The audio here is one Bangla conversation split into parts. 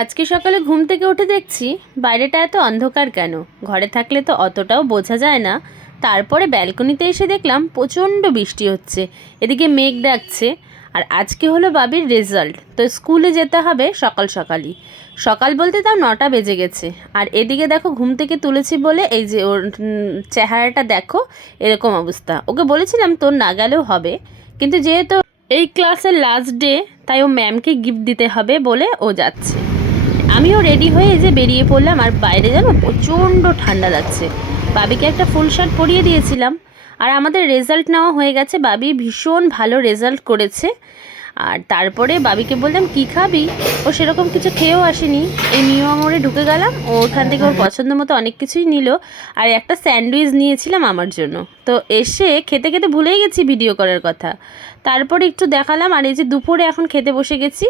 আজকে সকালে ঘুম থেকে উঠে দেখছি বাইরেটা এত অন্ধকার কেন। ঘরে থাকলে তো অতটাও বোঝা যায় না। তারপরে ব্যালকনিতে এসে দেখলাম প্রচণ্ড বৃষ্টি হচ্ছে, এদিকে মেঘ ডাকছে। আর আজকে হলো বাবির রেজাল্ট, তো স্কুলে যেতে হবে সকাল সকালই। সকাল বলতে তাও 9টা বেজে গেছে। আর এদিকে দেখো ঘুম থেকে তুলেছি বলে এই যে ওর চেহারাটা দেখো, এরকম অবস্থা। ওকে বলেছিলাম তোর না গেলেও হবে, কিন্তু যেহেতু এই ক্লাসের লাস্ট ডে তাই ও ম্যামকে গিফট দিতে হবে বলে ও যাচ্ছে। আমিও রেডি হয়ে যে বেরিয়ে পড়লাম। আর বাইরে যেন প্রচণ্ড ঠান্ডা লাগছে। বাবিকে একটা ফুল শার্ট পরিয়ে দিয়েছিলাম। আর আমাদের রেজাল্ট নেওয়া হয়ে গেছে, বাবি ভীষণ ভালো রেজাল্ট করেছে। আর তারপরে বাবিকে বললাম কি খাবি, ও সেরকম কিছু খেয়েও আসেনি। এই নিউ মোড়ে ঢুকে গেলাম, ও ওখান থেকে ওর পছন্দ মতো অনেক কিছুই নিল। আর একটা স্যান্ডউইচ নিয়েছিলাম আমার জন্য। তো এসে খেতে খেতে ভুলেই গেছি ভিডিও করার কথা। তারপরে একটু দেখালাম। আর এই যে দুপুরে এখন খেতে বসে গেছি।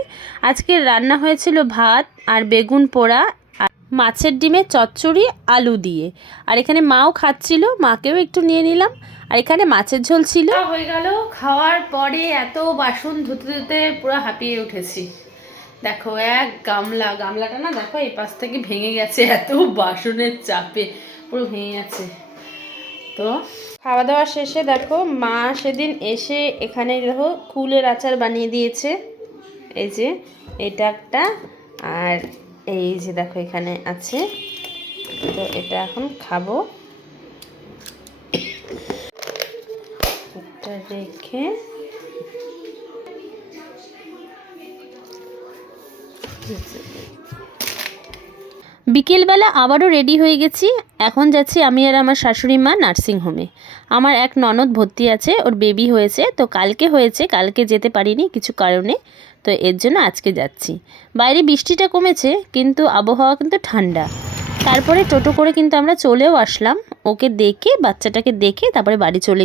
আজকে রান্না হয়েছিল ভাত আর বেগুন পোড়া আর মাছের ডিমের চচ্চড়ি আলু দিয়ে। আর এখানে মাও খাচ্ছিল, মাকেও একটু নিয়ে নিলাম। আর এখানে মাছের ঝোল ছিল। হয়ে গেল খাওয়ার পরে এত বাসন ধুতে ধুতে পুরো হাঁপিয়ে উঠেছি। দেখো এক গামলাটা না দেখো এই পাশ থেকে ভেঙে গেছে, এত বাসনের চাপে পুরো ভেঙে গেছে। তো খাওয়া দাওয়া শেষে দেখো মা সেদিন এসে এখানে দেখো কুলের আচার বানিয়ে দিয়েছে। এই যে এটা একটা, আর এই যে দেখো এখানে আছে। তো এটা এখন খাবো। এটা রেখে বিকেলবেলা আবারও রেডি হয়ে গেছি। এখন যাচ্ছি আমি আর আমার শাশুড়ি মা নার্সিংহোমে। আমার এক ননদ ভর্তি আছে, ওর বেবি হয়েছে। তো কালকে হয়েছে, কালকে যেতে পারিনি কিছু কারণে। তো এর জন্য আজকে যাচ্ছি। বাইরে বৃষ্টিটা কমেছে, কিন্তু আবহাওয়া কিন্তু ঠান্ডা। তারপরে টোটো করে কিন্তু আমরা চলেও আসলাম। ওকে দেখে, বাচ্চাটাকে দেখে তারপরে বাড়ি চলে